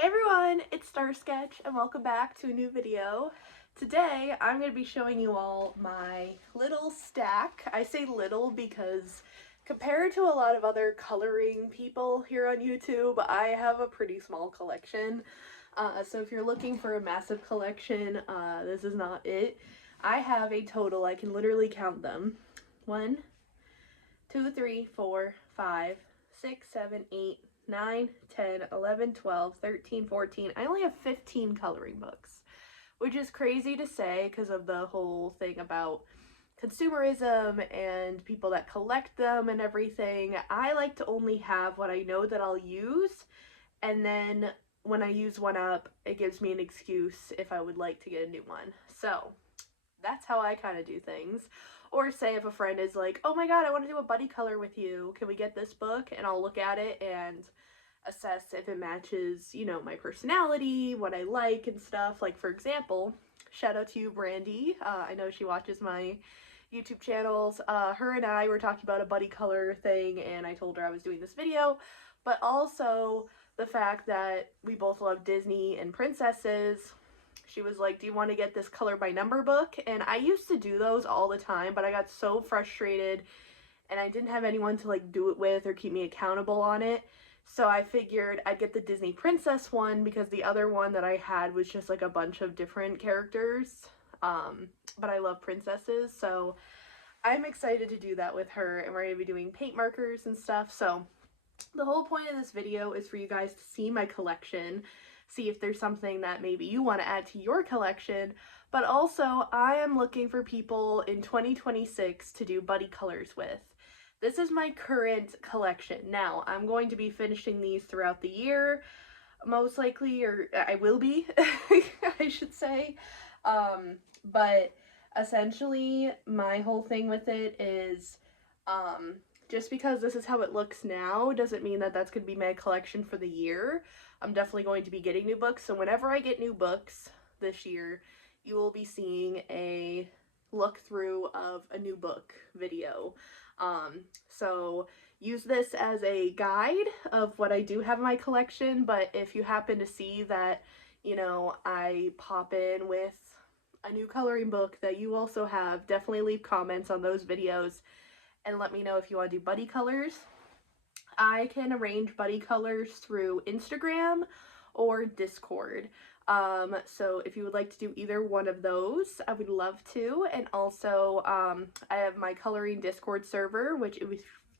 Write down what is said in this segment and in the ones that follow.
Hey everyone, it's Star Sketch and welcome back to a new video. Today I'm going to be showing you all my little stack. I say little because compared to a lot of other coloring people here on YouTube, I have a pretty small collection. So if you're looking for a massive collection, this is not it. I have a total, I can literally count them. 1, 2, 3, 4, 5, 6, 7, 8, 9, 10, 11, 12, 13, 14. I only have 15 coloring books, which is crazy to say because of the whole thing about consumerism and people that collect them and everything. I like to only have what I know that I'll use, and then when I use one up, it gives me an excuse if I would like to get a new one. So that's how I kind of do things. Or say if a friend is like, oh my god, I want to do a buddy color with you, can we get this book? And I'll look at it and assess if it matches, you know, my personality, what I like and stuff. Like, for example, shout out to you, Brandy. I know she watches my YouTube channels. Her and I were talking about a buddy color thing, and I told her I was doing this video, but also the fact that we both love Disney and princesses. She was like, do you want to get this color by number book? And I used to do those all the time, but I got so frustrated and I didn't have anyone to like do it with or keep me accountable on it. So I figured I'd get the Disney Princess one because the other one that I had was just like a bunch of different characters. But I love princesses, so I'm excited to do that with her, and we're going to be doing paint markers and stuff. So the whole point of this video is for you guys to see my collection, see if there's something that maybe you want to add to your collection, but also I am looking for people in 2026 to do buddy colors with. This is my current collection. Now, I'm going to be finishing these throughout the year, most likely, or I will be, I should say. But essentially, my whole thing with it is, just because this is how it looks now doesn't mean that that's going to be my collection for the year. I'm definitely going to be getting new books, so whenever I get new books this year, you will be seeing a look through of a new book video. So use this as a guide of what I do have in my collection, but if you happen to see that, you know, I pop in with a new coloring book that you also have, definitely leave comments on those videos and let me know if you want to do buddy colors. I can arrange buddy colors through Instagram or Discord. So if you would like to do either one of those, I would love to. And also, I have my coloring Discord server, which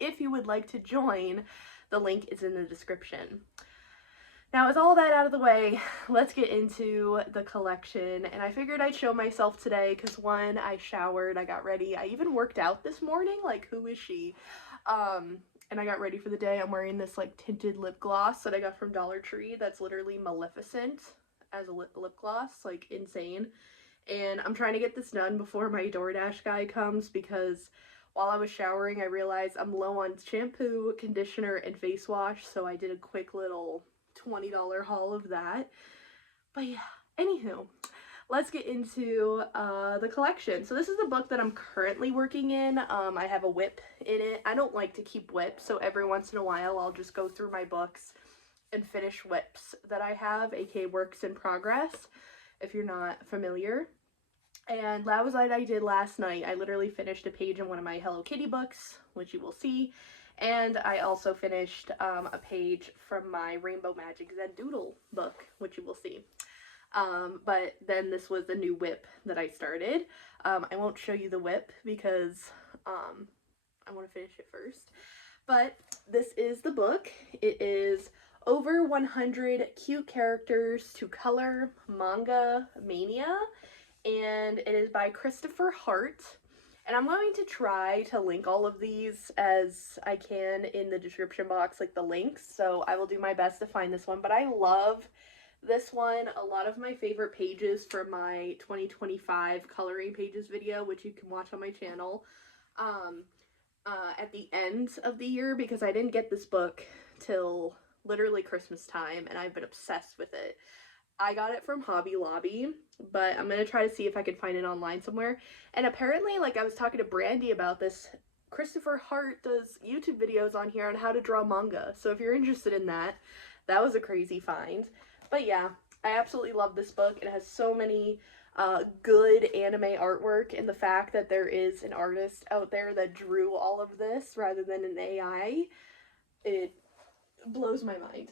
if you would like to join, the link is in the description. Now, with all that out of the way, let's get into the collection. And I figured I'd show myself today because, one, I showered, I got ready. I even worked out this morning. Like, who is she? And I got ready for the day. I'm wearing this like tinted lip gloss that I got from Dollar Tree. That's literally Maleficent as a lip gloss, like insane. And I'm trying to get this done before my DoorDash guy comes because while I was showering, I realized I'm low on shampoo, conditioner, and face wash. So I did a quick little $20 haul of that. But yeah, anywho, let's get into the collection. So this is the book that I'm currently working in. I have a WIP in it. I don't like to keep WIP, so every once in a while I'll just go through my books and finish WIPs that I have, aka works in progress, if you're not familiar. And that was what I did last night. I literally finished a page in one of my Hello Kitty books, which you will see. And I also finished a page from my Rainbow Magic Zendoodle book, which you will see. But then this was the new WIP that I started. I won't show you the WIP because I want to finish it first. But this is the book. It is over 100 cute characters to color manga mania, and it is by Christopher Hart. And I'm going to try to link all of these as I can in the description box, like the links. So I will do my best to find this one. But I love this one. A lot of my favorite pages from my 2025 coloring pages video, which you can watch on my channel, at the end of the year, because I didn't get this book till literally Christmas time, and I've been obsessed with it. I got it from Hobby Lobby, but I'm going to try to see if I can find it online somewhere. And apparently, like I was talking to Brandy about this, Christopher Hart does YouTube videos on here on how to draw manga. So if you're interested in that, that was a crazy find. But yeah, I absolutely love this book. It has so many good anime artwork, and the fact that there is an artist out there that drew all of this rather than an AI, it blows my mind.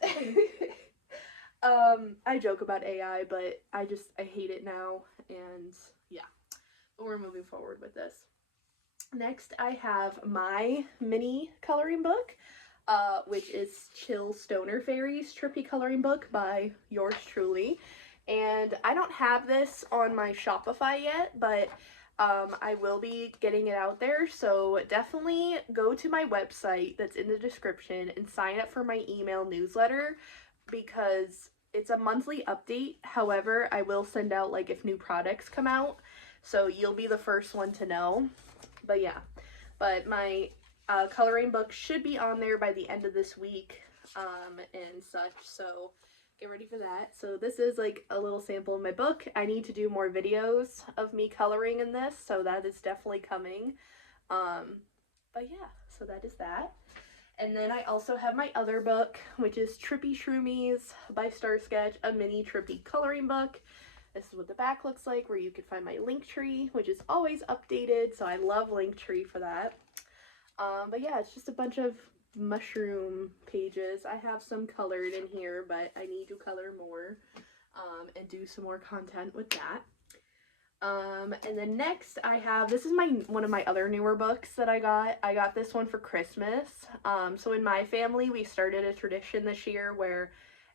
I joke about AI, but I hate it now, and yeah, but we're moving forward with this. Next, I have my mini coloring book, which is Chill Stoner Fairies Trippy Coloring Book by yours truly. And I don't have this on my Shopify yet, but I will be getting it out there. So definitely go to my website that's in the description and sign up for my email newsletter, because it's a monthly update. However, I will send out like if new products come out, so you'll be the first one to know. But yeah, but my coloring book should be on there by the end of this week, and such, so get ready for that. So this is like a little sample of my book. I need to do more videos of me coloring in this, so that is definitely coming. But yeah, so that is that. And then I also have my other book, which is Trippy Shroomies by Starsketch, a mini trippy coloring book. This is what the back looks like, where you can find my Linktree, which is always updated, so I love Linktree for that. But yeah, it's just a bunch of mushroom pages. I have some colored in here, but I need to color more and do some more content with that. And then next I have, this is one of my other newer books that I got. I got this one for Christmas. So in my family, we started a tradition this year where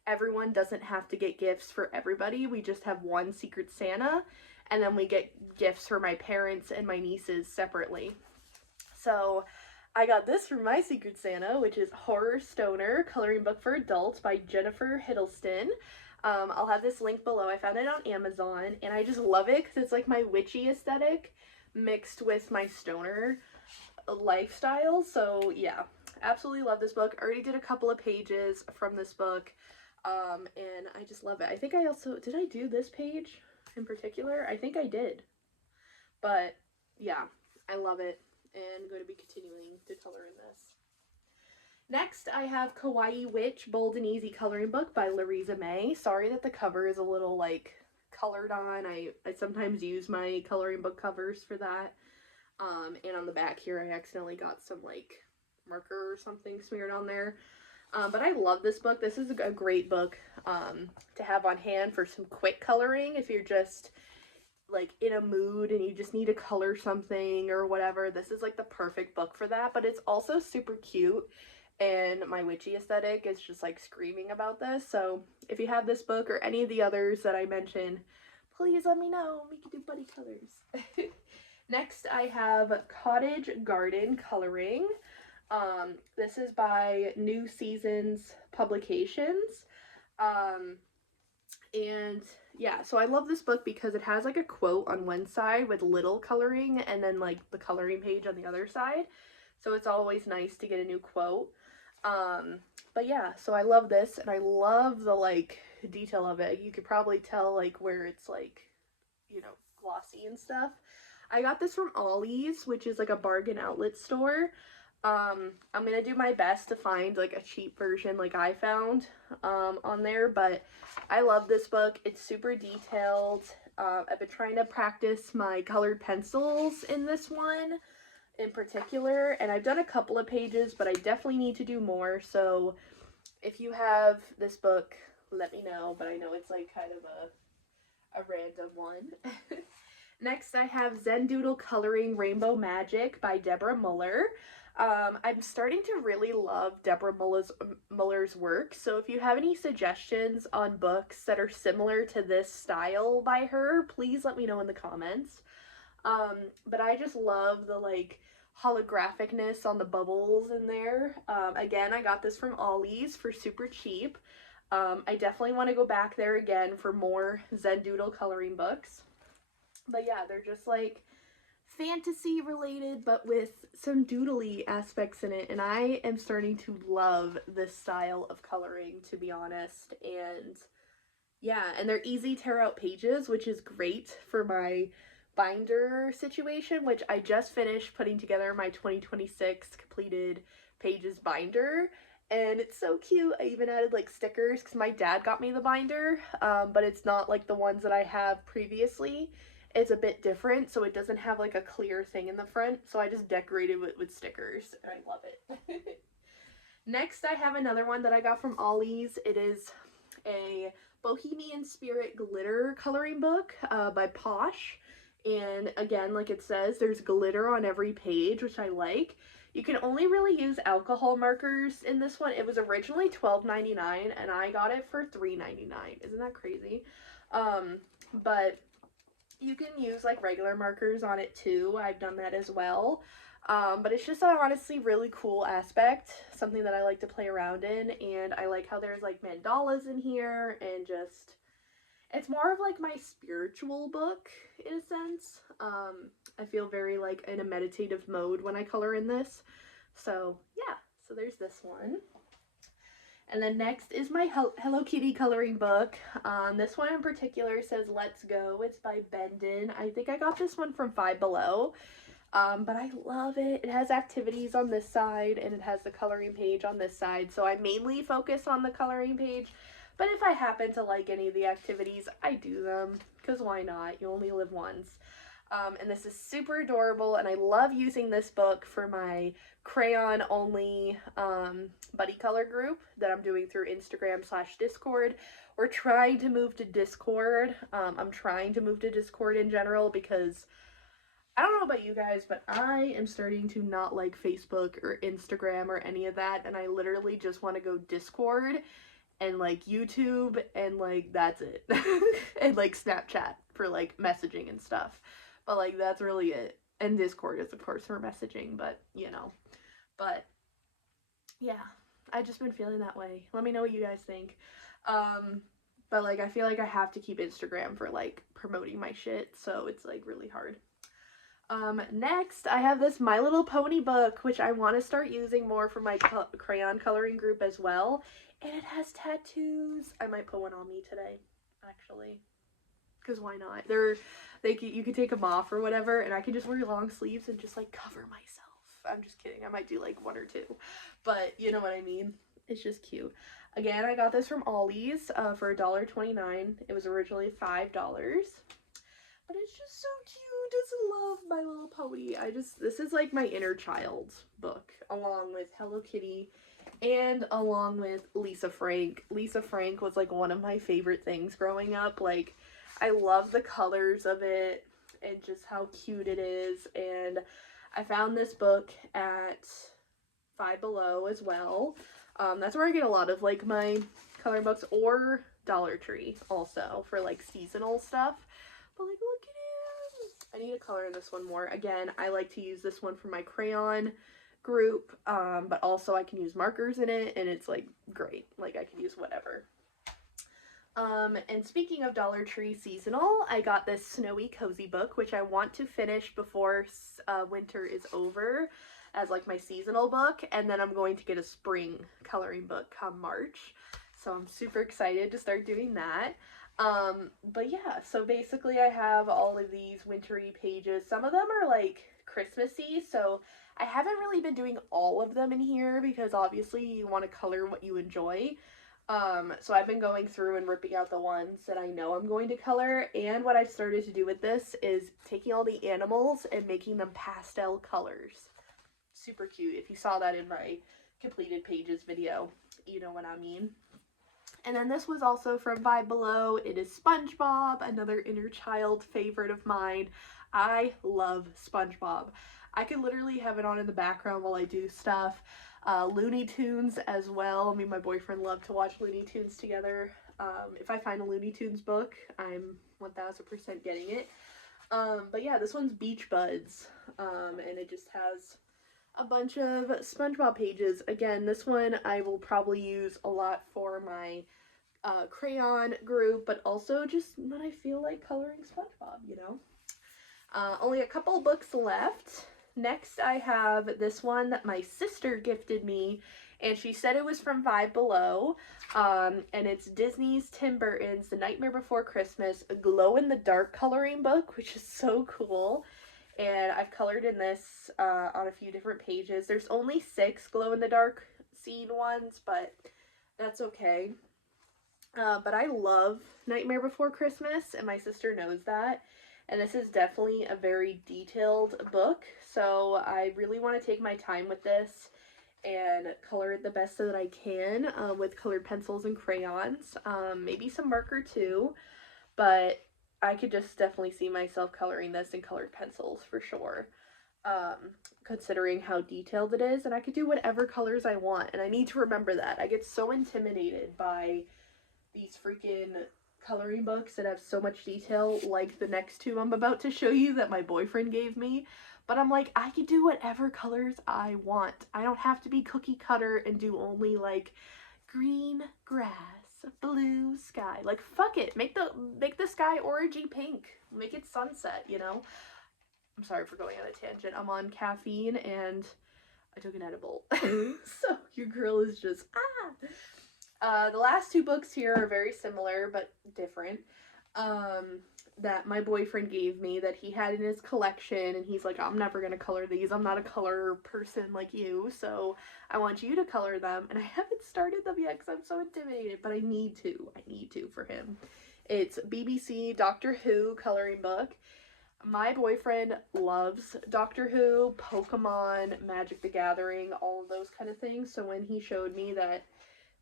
everyone doesn't have to get gifts for everybody. We just have one Secret Santa, and then we get gifts for my parents and my nieces separately. So I got this for my Secret Santa, which is Horror Stoner Coloring Book for Adults by Jennifer Hiddleston. I'll have this link below. I found it on Amazon, and I just love it because it's like my witchy aesthetic mixed with my stoner lifestyle. So yeah, absolutely love this book. I already did a couple of pages from this book, and I just love it. I think I also, did I do this page in particular? I think I did. But yeah, I love it, and I'm going to be continuing to color in this. Next, I have Kawaii Witch Bold and Easy Coloring Book by Louisa May. Sorry that the cover is a little, like, colored on. I sometimes use my coloring book covers for that. And on the back here, I accidentally got some, like, marker or something smeared on there. But I love this book. This is a great book to have on hand for some quick coloring if you're just, like, in a mood and you just need to color something or whatever. This is, like, the perfect book for that. But it's also super cute. And my witchy aesthetic is just like screaming about this. So if you have this book or any of the others that I mentioned, please let me know. We can do buddy colors. Next, I have Cottage Garden Coloring. This is by New Seasons Publications. And yeah, so I love this book because it has like a quote on one side with little coloring and then like the coloring page on the other side. So it's always nice to get a new quote. But yeah, so I love this, and I love the, like, detail of it. You could probably tell, like, where it's, like, you know, glossy and stuff. I got this from Ollie's, which is, like, a bargain outlet store. I'm gonna do my best to find, like, a cheap version like I found, on there, but I love this book. It's super detailed. I've been trying to practice my colored pencils in this one in particular, and I've done a couple of pages, but I definitely need to do more. So if you have this book, let me know, but I know it's like kind of a random one. Next, I have Zen Doodle Coloring Rainbow Magic by Deborah Muller. I'm starting to really love Deborah Muller's work, so if you have any suggestions on books that are similar to this style by her, please let me know in the comments. But I just love the, like, holographicness on the bubbles in there. Again, I got this from Ollie's for super cheap. I definitely want to go back there again for more Zen Doodle coloring books. But yeah, they're just like fantasy related, but with some doodly aspects in it. And I am starting to love this style of coloring, to be honest. And yeah, and they're easy tear out pages, which is great for my binder situation, which I just finished putting together my 2026 completed pages binder, and it's so cute. I even added like stickers because my dad got me the binder, but it's not like the ones that I have previously. It's a bit different, so it doesn't have like a clear thing in the front, so I just decorated it with stickers, and I love it. Next, I have another one that I got from Ollie's. It is a Bohemian Spirit glitter coloring book by Posh. And again, like it says, there's glitter on every page, which I like. You can only really use alcohol markers in this one. It was originally $12.99 and I got it for $3.99. Isn't that crazy? But you can use like regular markers on it too. I've done that as well. But it's just an honestly really cool aspect, something that I like to play around in, and I like how there's like mandalas in here, and just, it's more of like my spiritual book in a sense. I feel very like in a meditative mode when I color in this. So yeah, so there's this one. And then next is my Hello Kitty coloring book. This one in particular says Let's Go. It's by Bendon. I think I got this one from Five Below. But I love it. It has activities on this side and it has the coloring page on this side. So I mainly focus on the coloring page. But if I happen to like any of the activities, I do them. Because why not? You only live once. And this is super adorable, and I love using this book for my crayon only buddy color group that I'm doing through Instagram/Discord. We're trying to move to Discord. I'm trying to move to Discord in general because I don't know about you guys, but I am starting to not like Facebook or Instagram or any of that, and I literally just want to go Discord and like YouTube and like that's it. And like Snapchat for like messaging and stuff. But like that's really it. And Discord is of course for messaging, but you know. But yeah, I've just been feeling that way. Let me know what you guys think. But like I feel like I have to keep Instagram for like promoting my shit, so it's like really hard. Next, I have this My Little Pony book, which I want to start using more for my crayon coloring group as well. And it has tattoos. I might put one on me today, actually. Because why not? You can take them off or whatever, and I can just wear long sleeves and just like cover myself. I'm just kidding. I might do like one or two. But you know what I mean. It's just cute. Again, I got this from Ollie's for $1.29. It was originally $5. But it's just so cute. Just love My Little Pony. This is like my inner child book, along with Hello Kitty and along with Lisa Frank. Lisa Frank was like one of my favorite things growing up. Like, I love the colors of it and just how cute it is. And I found this book at Five Below as well. That's where I get a lot of like my coloring books, or Dollar Tree also for like seasonal stuff. But like, look at it. I need to color this one more. Again, I like to use this one for my crayon group, but also I can use markers in it, and it's like great. Like I can use whatever. And speaking of Dollar Tree seasonal, I got this Snowy Cozy book, which I want to finish before winter is over as like my seasonal book, and then I'm going to get a spring coloring book come March. So I'm super excited to start doing that. But yeah, so basically I have all of these wintry pages. Some of them are like Christmassy, so I haven't really been doing all of them in here because obviously you want to color what you enjoy. So I've been going through and ripping out the ones that I know I'm going to color, and what I've started to do with this is taking all the animals and making them pastel colors. Super cute. If you saw that in my completed pages video, you know what I mean. And then this was also from Five Below. It is SpongeBob, another inner child favorite of mine. I love SpongeBob. I could literally have it on in the background while I do stuff. Looney Tunes as well. Me and my boyfriend love to watch Looney Tunes together. If I find a Looney Tunes book, I'm 1000% getting it. But yeah, this one's Beach Buds. And it just has a bunch of SpongeBob pages. Again, this one I will probably use a lot for my crayon group, but also just when I feel like coloring SpongeBob, you know. Only a couple books left. Next, I have this one that my sister gifted me, and she said it was from Five Below, and it's Disney's Tim Burton's The Nightmare Before Christmas, a glow-in-the-dark coloring book, which is so cool. And I've colored in this on a few different pages. There's only 6 glow-in-the-dark seen ones, but that's okay. But I love Nightmare Before Christmas, and my sister knows that. And this is definitely a very detailed book, so I really want to take my time with this and color it the best that I can with colored pencils and crayons. Maybe some marker too, but I could just definitely see myself coloring this in colored pencils for sure. Considering how detailed it is, and I could do whatever colors I want, and I need to remember that. I get so intimidated by these freaking coloring books that have so much detail, like the next two I'm about to show you that my boyfriend gave me. But I'm like, I could do whatever colors I want. I don't have to be cookie cutter and do only like green grass, blue sky. Like, fuck it. Make the sky orangey pink. Make it sunset, you know? I'm sorry for going on a tangent. I'm on caffeine and I took an edible. So your girl is just, the last two books here are very similar but different. That my boyfriend gave me that he had in his collection, and he's like, I'm never gonna color these. I'm not a color person like you, so I want you to color them. And I haven't started them yet because I'm so intimidated, but I need to for him. It's BBC Doctor Who coloring book. My boyfriend loves Doctor Who, Pokemon, Magic the Gathering, all of those kind of things. So when he showed me that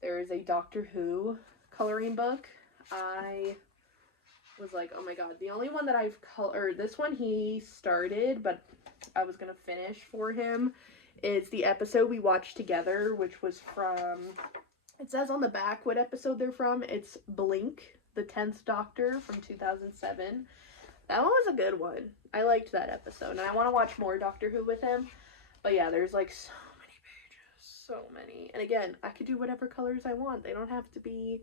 there is a Doctor Who coloring book, I was like, oh my god. The only one that I've colored, this one he started, but I was gonna finish for him, is the episode we watched together, which was from, it says on the back what episode they're from. It's Blink, the 10th Doctor from 2007. That one was a good one. I liked that episode, and I want to watch more Doctor Who with him. But yeah, there's like so many pages, so many. And again, I could do whatever colors I want. They don't have to be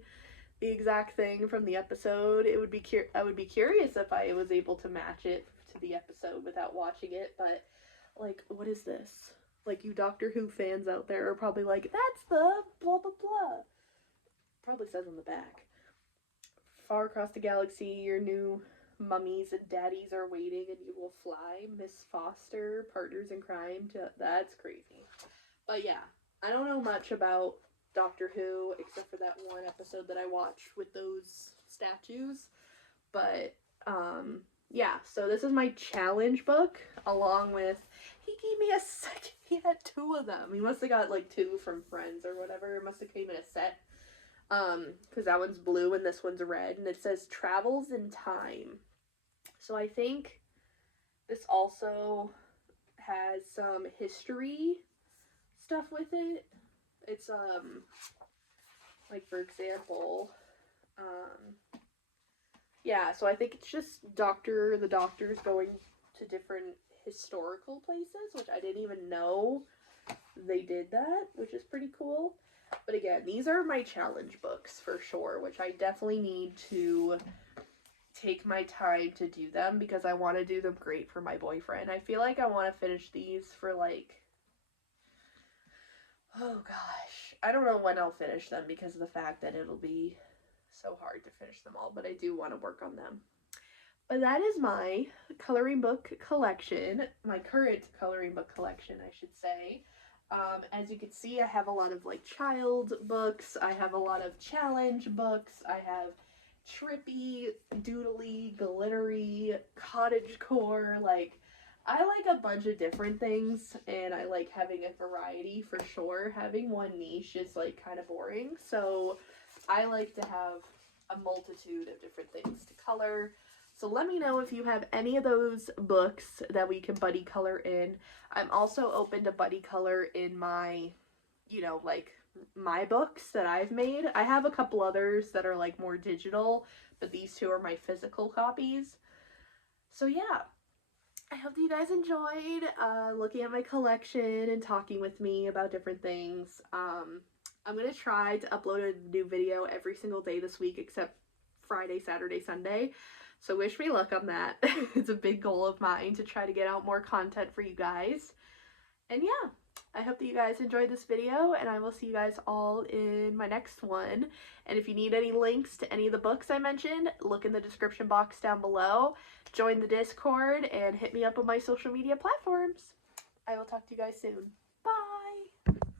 the exact thing from the episode. It would be I would be curious if I was able to match it to the episode without watching it, but like, what is this? Like, you Doctor Who fans out there are probably like, that's the blah blah blah. Probably says on the back. Far across the galaxy, your new mummies and daddies are waiting and you will fly. Miss Foster, partners in crime. That's crazy. But yeah, I don't know much about Doctor Who except for that one episode that I watched with those statues. But yeah, so this is my challenge book, along with, he gave me a second, he had two of them. He must have got like two from friends or whatever. It must have came in a set. Because that one's blue and this one's red, and it says Travels in Time. So I think this also has some history stuff with it. It's, like, for example, yeah, so I think it's just the doctors going to different historical places, which I didn't even know they did that, which is pretty cool. But again, these are my challenge books for sure, which I definitely need to take my time to do them because I want to do them great for my boyfriend. I feel like I want to finish these for like, oh gosh, I don't know when I'll finish them because of the fact that it'll be so hard to finish them all, but I do want to work on them. But that is my coloring book collection, my current coloring book collection, I should say. As you can see, I have a lot of like child books, I have a lot of challenge books, I have trippy, doodly, glittery, cottagecore, like, I like a bunch of different things, and I like having a variety for sure. Having one niche is like kind of boring, so I like to have a multitude of different things to color. So let me know if you have any of those books that we can buddy color in. I'm also open to buddy color in my, you know, like my books that I've made. I have a couple others that are like more digital, but these two are my physical copies. So yeah, I hope that you guys enjoyed looking at my collection and talking with me about different things. I'm going to try to upload a new video every single day this week except Friday, Saturday, Sunday. So wish me luck on that. It's a big goal of mine to try to get out more content for you guys. And yeah, I hope that you guys enjoyed this video, and I will see you guys all in my next one. And if you need any links to any of the books I mentioned, look in the description box down below. Join the Discord and hit me up on my social media platforms. I will talk to you guys soon. Bye!